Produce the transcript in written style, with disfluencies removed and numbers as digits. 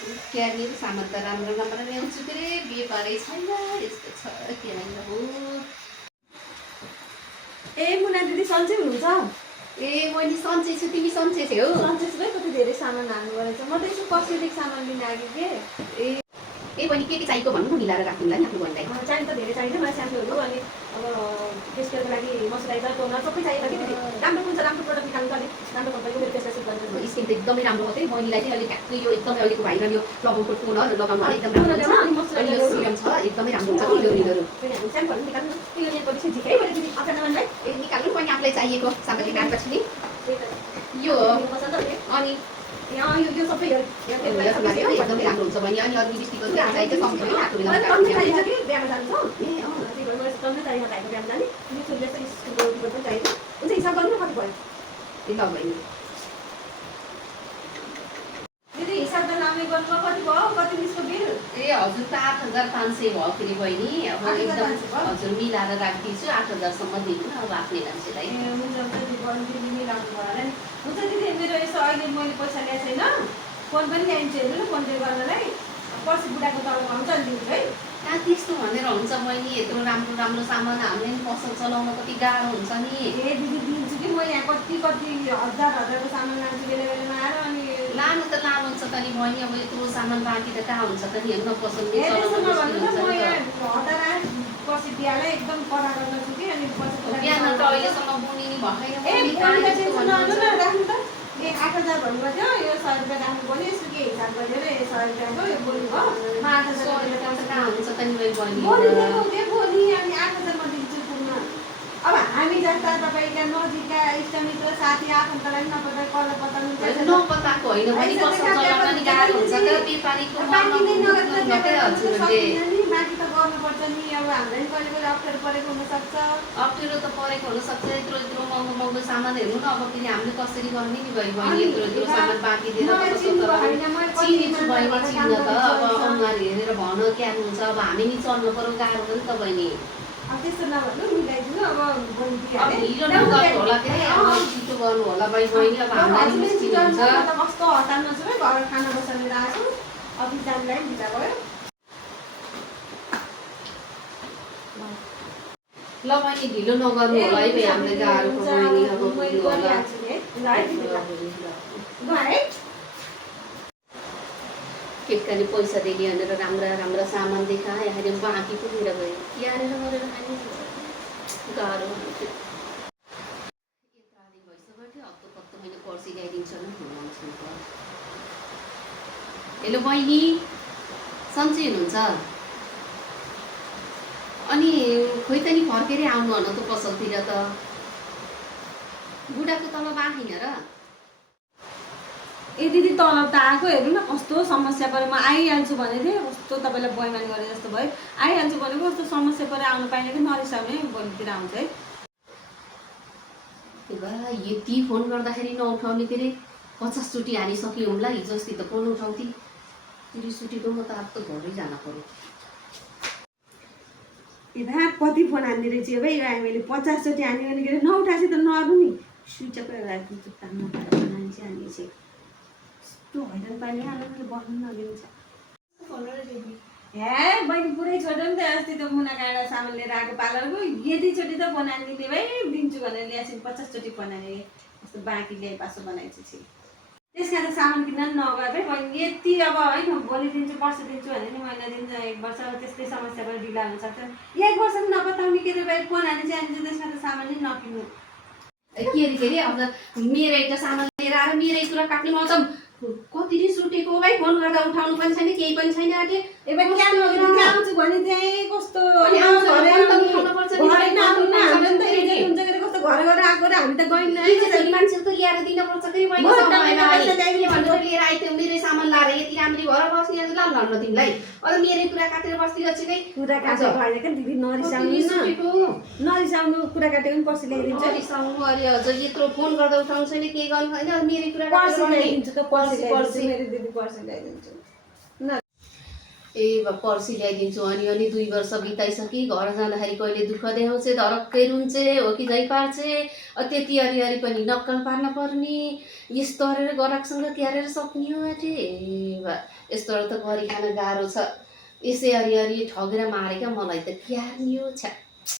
Career सामान त राम्रो राम्रो ल्याउँछु के रे व्यापारै छैन यस्तो छ के भन्छ हो। ए मुना दिदी सन्चै हुनुहुन्छ? ए मैले सन्चै छु, तिमी सन्चै छौ? सन्चै छु है, कति धेरै सामान हाल्नु परेछ। म त यसो कस्मेटिक सामान लिन आएको के। ए बहिनी के चाहिएको भन्नु मिलाएर राख्नुलाई नि आफ्नो बहिनीलाई। चाहिन्छ त धेरै चाहिन्छ मलाई स्याम्पूहरू अनि अब फेसियलको लागि मोइस्चराइजर टोनर सबै चाहिएको कि दिदी। राम्रो कुन छ राम्रो प्रडक्ट निकाल्नु त अलिक राम्रो कम्पनीको मेरो फेसवास गर्नु। स्किन त एकदमै राम्रो हो। त्यही बहिनीलाई चाहिँ अलिक ठ्याक्कै यो एकदमै अहिलेको भाइरल यो लगाउको टोनर लगाउनु एकदम राम्रो हुन्छ। अनि यो सिरम छ एकदमै राम्रो हुन्छ कि यो निहरू। स्याम्पूहरू निकाल्नु यो यहाँको विषय झिकै भयो दिदी आफ्नो मनलाई। ए निकाल्नु पनि आफूलाई चाहिएको सामग्री राखेपछि नि यो अनि यो सबै एकदमै राम्रो हुन्छ बहिनी। अनि अरू लिपस्टिकहरू चाहिन्छ सम्झिँदै आफूले चाहिन्छ कि बिहामा जानु छ। ए अँ त्यही भएर मलाई सम्झै चाहिएको भाइको बिहामा जाने अनि छोरीले चाहिँ स्कुलको रिपोर्ट पनि चाहिएको हुन्छ। हिसाब गर्नु न कति भयो ल बहिनी। दिदी हिसाब गर्न आउने गर्नुमा कति भयो कति मिसको बिल? ए हजुर त 8500 भयो फेरि बहिनी। अब एकदम हजुर मिलाएर राखिदिन्छु 8000सम्म दिनु न अब आफ्नै मान्छेलाई। ए हुन्छ दिदी बहिनी मिलाउनु भयो होला नि। हुन्छ दिदी मेरो यसो अहिले मैले पैसा ल्याएको छैन फोन पनि ल्याइन्छु हेर्नु न फोन पे गर्नलाई। पर्सि बुढाको तल आउँछ नि दिन्छु है। कहाँ त्यस्तो भनेर हुन्छ बहिनी, यत्रो राम्रो राम्रो सामान हाल्ने नि पसल चलाउन कति गाह्रो हुन्छ नि। ए दिदी दिन्छु कि म यहाँ कति कति हजारको सामान लान्छु बेला बेलामा आएर अनि लानु त लानुहुन्छ त नि बहिनी। अब यत्रो सामान बाँकी त कहाँ हुन्छ त नि हेर्न पसल ए त्यसो नभन्नु न म यहाँ हतार पर्सि बिहालाई एकदम कडा गर्न छु कि अनि बिहान त अहिलेसम्म बुनि नि भएन। ए राख्नु त ए 8000 भन्नुभयो यो 100 रुपियाँ राख्नु पर्ने यसको के हिसाब गरेर 100 रुपियाँको यो बोल्नु भयो। म 8000 कहाँ हुन्छ त नि बहिनी। बोली अनि 8000 मा दिन्छु पुग्न। अब हामी जस्ता तपाईँका नजिकका इष्टमित्र साथी आफन्तलाई नपत्ता कल बताउनु नपत्ताको होइन बहिनी, पसल चलाउन नि गाह्रो हुन्छ त व्यापारीको बाँकी त गर्नुपर्छ नि। अब हामीलाई कहिले कहिले अप्ठ्यारो परेको हुनसक्छ। अप्ठ्यारो त परेको हुनसक्छ। यत्रो यत्रो महँगो महँगो सामान हेर्नु न अब फेरि हामीले कसरी गर्ने नि बहिनी। यत्रो यत्रो सामान बाँकी दिएर चिन्छु बहिनी चिन्न त अब अनुहार हेरेर भन क्या हुन्छ। अब हामी नि चल्नु पर्यो गाह्रो हो नि त बहिनी। त्यस्तो नभन्नु मिलाइदिनु अब ढिलो नगर्नु होला के छिटो गर्नु होला बहिनी। अब हामीलाई मुस्किल हुन्छ। कस्तो हतार नछु है घर खाना बसालेर आएको अफिस जानुलाई ढिला भयो। ल बहिनी ढिलो नगर्नु होला है भाइ हामीलाई गाह्रो बहिनी। अब केटकाले पैसा दिने भनेर राम्रा राम्रा सामान देखाए अहिले बाँकी पुगेर गयो क्यारेर गरेर खाने गाह्रो यत्रो आदि भइसक्यो थियो। हप्तो कत्तो मैले पर्सि ल्याइदिन्छु नि भन्छु। हेलो बहिनी सन्चै हुनुहुन्छ? अनि खोइ त नि फर्केरै आउनु होला त पसलतिर त। बुढाको तलब आएन र? ए दिदी तलब त आएको हेर्नु न कस्तो समस्या पऱ्यो। म आइहाल्छु भनेको थिएँ कस्तो तपाईँलाई बैमानी गरे जस्तो भयो। आइहाल्छु भनेको कस्तो समस्या पऱ्यो आउनु पाएन कि नरिसाउने भोलितिर आउँछ है। यति फोन गर्दाखेरि नउठाउने के अरे 50 चोटि हानिसक्यो हामीलाई। हिजो अस्ति त फोन उठाउँथे 30 चोटिको म त अब त घरै जान पर्यो। ए भा कति फोन हान्ने रहेछ भाइ यो हामीले 50 चोटि हान्यो भने के अरे नउठाएपछि त नअर्नु नि स्विच अफ राखिदिन्छु काम नपाएर मान्छे हामी चाहिँ यस्तो हैरान पार्ने आलोले बस्नु नदिन्छ। हे बहिनी पुरै छोड्यो नि त अस्ति त मुनाका एउटा सामान लिएर आएको पार्लरको यतिचोटि त फोन हानिदिने भाइ दिन्छु भनेर ल्याएपछि 50 चोटि फोन हाने यस्तो बाँकी ल्याए पासो बनाएछु छि। त्यसका त सामान किन्न नि नगएर है बहिनी यति अब होइन भोलि दिन्छु पर्सि दिन्छु भने नि महिना दिन्छ 1 वर्ष त्यस्तै समस्या पनि ढिला हुनसक्छ। 1 वर्ष पनि नपताउने के अरे भाइ फोन हाने चाहिँ त्यसमा त सामान नै नकिन्नु। के अरे अब मेरो एउटा सामान लिएर आएर मेरै कुरा काट्ने म त कति रिस उठेको भाइ। फोन गर्दा उठाउनु पनि छैन केही पनि छैन। आटे ए भाइ क्या आउँछु भने चाहिँ कस्तो घर घर आएको र हामी त गइन् मान्छेले त ल्याएर दिनुपर्छ कि लिएर आइथ्यो मेरै सामान लाएर यति राम्ररी भएर बस्ने ल ल तिमीलाई अब मेरै कुरा काटेर बस्दिरहेछु कि कुरा काटेको होइन क्या दिदी नरिसाउनु कुरा काटेको पनि पर्सि ल्याइदिन्छ। रिसाउनु अरे हजुर यत्रो फोन गर्दा उठाउनु छैन केही गर्नु छैन मेरै कुरा पर्सि ल्याइदिन्छु त पर्सि मेरो दिदी पर्सि ल्याइदिन्छु। पर्सि ल्याइदिन्छु अनि 2 वर्ष बिताइसकि घर जाँदाखेरि कहिले दुःख देखाउँछे धरक्कै रुन्छे हो कि झै पार्छे त्यति अरिअरि पनि नक्कल पार्न पर्ने यस्तो अरेर गराकसँग क्यारेर सक्ने हो अटे बा यस्तोहरू त गरिखान गाह्रो छ यसै अरिअरि ठगेर मारेका मलाई त क्यार्ने हो छ्या